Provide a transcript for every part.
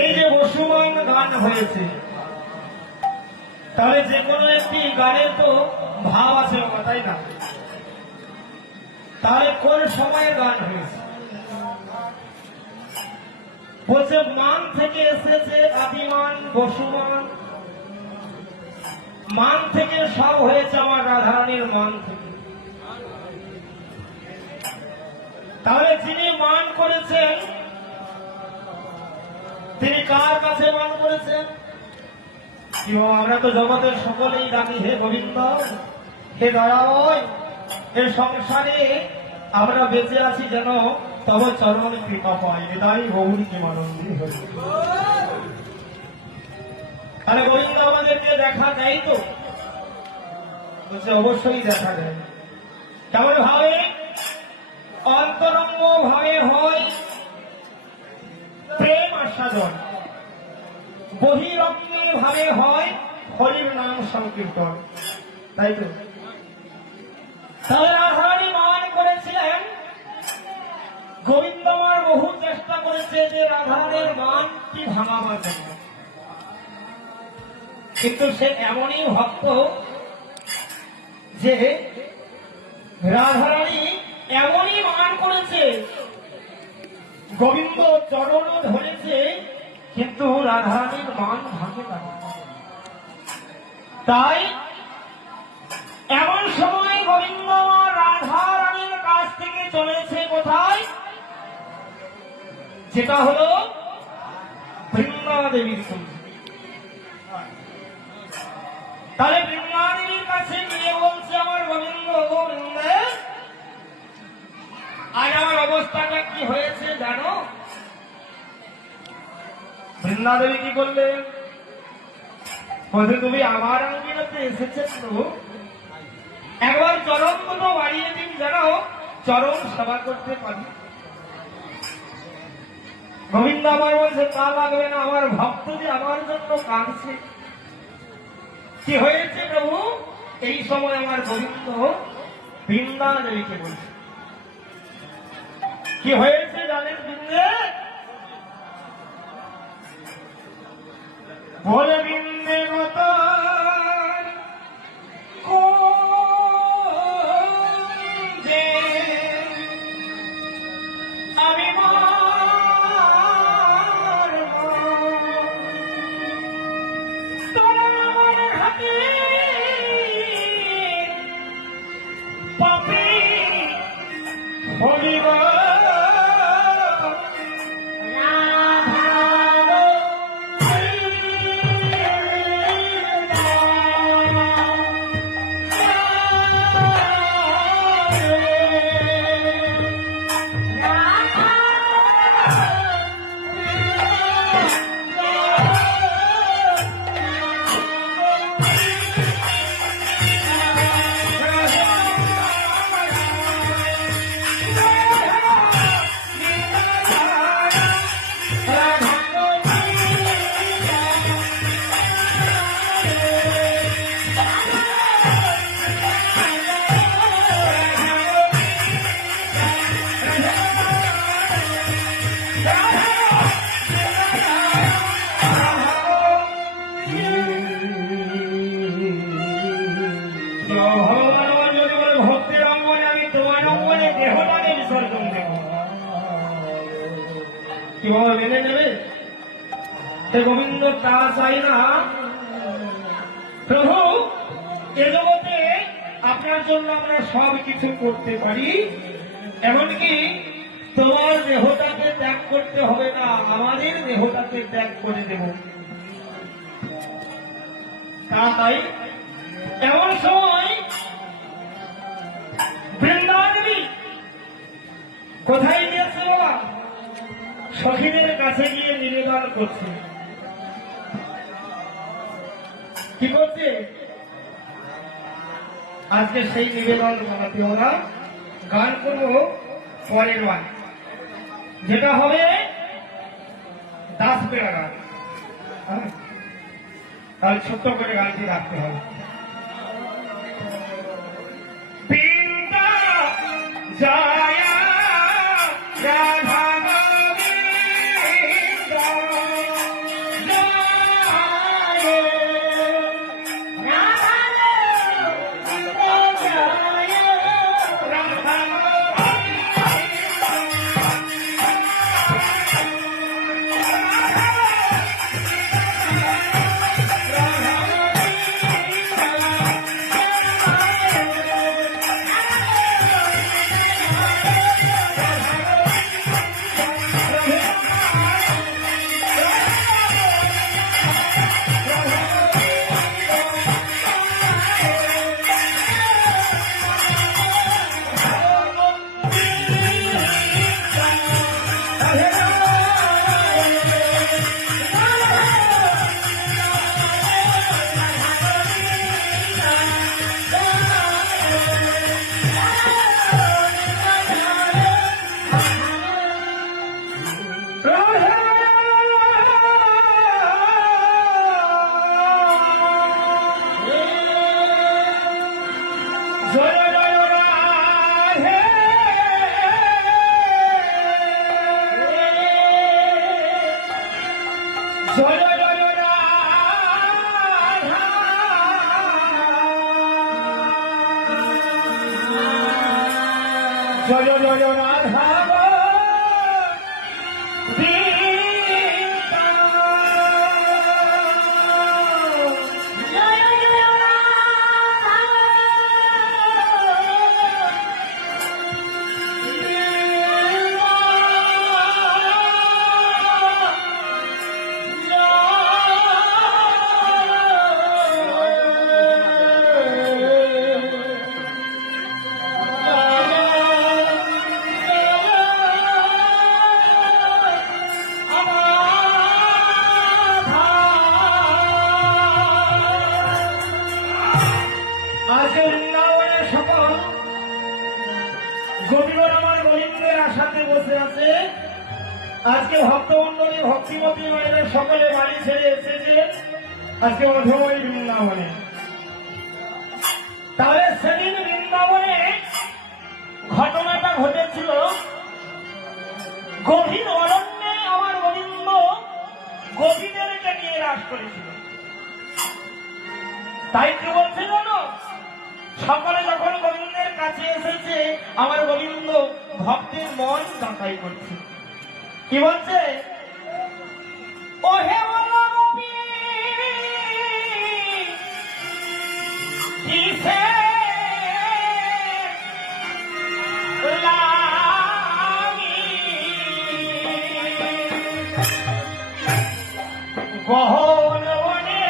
এই যে বসুমান গান হয়েছে, তাহলে যে কোনো একটি গানের তো ভাব আছে বাবা, তাই না? তাহলে কোন সময়ে গান হয়েছে? বলছে মান থেকে এসেছে আদিমান বসুমান, মান থেকে সব হয়েছে আমার রাধারানীর মান থেকে। তাহলে যিনি মান করেছেন তিনি কার কাছে মান করেছেন? আমরা তো জগতের সকলেই ডাকি হে গোবিন্দ, হে দয়াময়, হে সংসারে আমরা বেঁচে আছি যেন তব চরণ কৃপা পাই, হৃদয় গৌরী কি মানন্দী হয়ে। আরে গোবিন্দ আমাদেরকে দেখা দেয় তো? বলছে অবশ্যই দেখা দেয়। কেমন ভাবে? অন্তরঙ্গ ভাবে হয় প্রেম আস্বাদন, বহিরঙ্গে ভাবে হয় হরির নাম সংকীর্তন, তাই তো? তাহলে রাধারানী মান করেছিলেন, গোবিন্দ আমার বহু চেষ্টা করেছে যে রাধারানীর মানটি ভাঙাবার জন্য, কিন্তু সে এমনই ভক্ত যে রাধারানী এমনই মান করেছে, গোবিন্দ চরণ ধরেছে, কিন্তু রাধারানীর মান ভাঙে না। তাই এমন সময় গোবিন্দ রাধারানীর কাছ থেকে চলেছে কোথায়? যেটা হলো বৃন্দা দেবীর কুঞ্জ। তাহলে বৃন্দা দেবীর কাছে গিয়ে বলছে আমার গোবিন্দ, গোবিন্দে আজ আমার অবস্থাটা কি হয়েছে জানো? বৃন্দা দেবী কি করলেন? বলছে তুমি আমার আঙ্গিনাতে এসেছেন তো, একবার চরণ দুটো বাড়িয়ে দিন যেন চরণ সেবা করতে পারি। গোবিন্দ আমার বলছে তা লাগবে না, আমার ভক্ত যে আমার জন্য কাঁদছে। কি হয়েছে প্রভু? এই সময় আমার গোবিন্দ বৃন্দা দেবীকে বলছে কি হয়েছে জানেন? বৃন্দে বলে বৃন্দে মত যে আমি পাপি হরিব কিভাবে মেনে নেবে? গোবিন্দ তা চাই না। প্রভু এ জগতে আপনার জন্য আমরা সব কিছু করতে পারি, এমনকি তোমার দেহটাকে ত্যাগ করতে হবে না, আমাদের দেহটাকে ত্যাগ করে দেব। তাই এমন সময় বৃন্দা দেবী কোথায় গিয়েছে বাবা? সখীদের কাছে গিয়ে নিবেদন করছে। কি করছে? আজকে সেই নিবেদন জানাতে ওরা গান করবো পরের বার, যেটা হবে দাস পেড়া গান। তাহলে ছোট্ট করে গানটি রাখতে হবে। বৃন্দা যায় রাধা গোবিন্দ জয় জয় রাধা জয় জয় রাধা আজকে বৃন্দাবনের সকল গোপীগণ আমার গোবিন্দের আশাতে বসে আছে। আজকে ভক্তমন্ডলী ভক্তিমতী মায়েরা সকলে বাড়ি ছেড়ে এসেছে আজকে মধুময় বৃন্দাবনে। তাহলে সেদিন বৃন্দাবনে ঘটনাটা ঘটেছিল, গভীর অরণ্যে আমার গোবিন্দ গোপীদেরকে নিয়ে রাস করেছিল। তাই কি বলছে জানো, সকলে যখন গোবিন্দের কাছে এসেছে আমার গোবিন্দ ভক্তের মন যাচাই করছে। কি বলছে, ও হে গোপী কিসে লাগি গহন বনে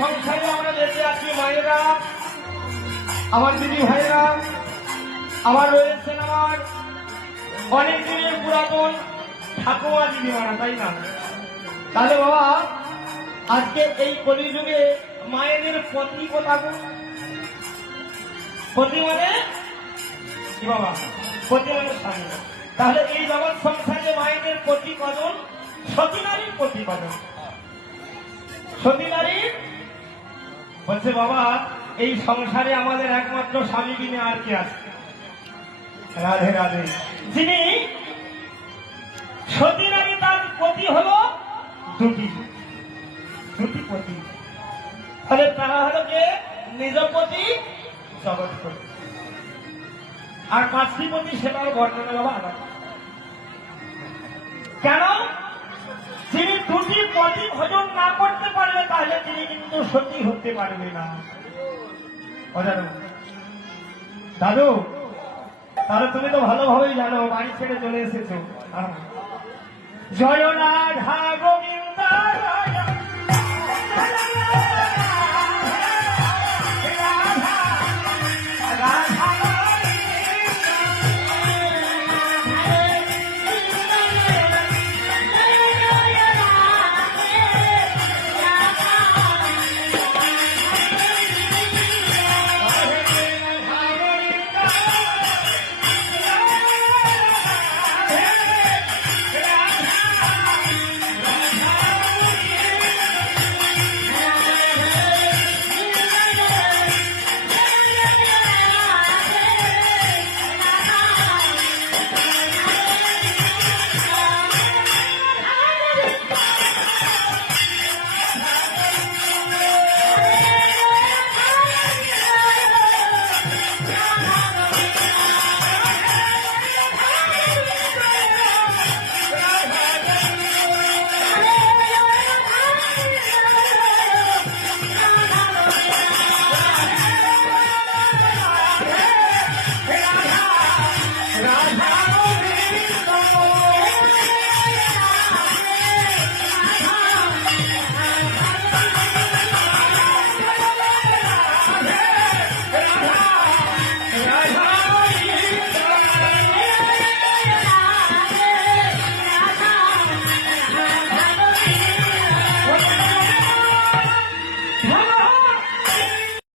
সংসারে আমরা বেঁচে আছি মায়েরা, আমার দিদি ভাইরা, আমার রয়েছেন আমার অনেক দিনের পুরাতন ঠাকুমা দিদিমারা, তাই না? তাহলে বাবা আজকে এই কলিযুগে মায়েদের পতি কোথাও, পতি মানে কি বাবা? পতি মানে স্বামী। তাহলে এই জগৎ সংসারে মায়েদের পতি কজন? সতী নারীর পতি কজন? সতী নারীর বলছে বাবা এই সংসারে আমাদের একমাত্র স্বামী বিনে আর কি আছে? রাধে রাধে। যিনি সতী নারী তার পতি হলো দুটি, দুটি পতি। তাহলে তারা হলো কে? নিজ পতি, জগৎপতি। আর পাঁচটি পতি সেটাও বর্ণনা বাবা আলাদা। কেন? যিনি দুটি পতি ভোজন না করতে পারবে তাহলে তিনি কিন্তু সতী হতে পারবে না। দাদু তাহলে তুমি তো ভালোভাবেই জানো, বাড়ি ছেড়ে চলে এসেছো। জয় রাধা গোবিন্দ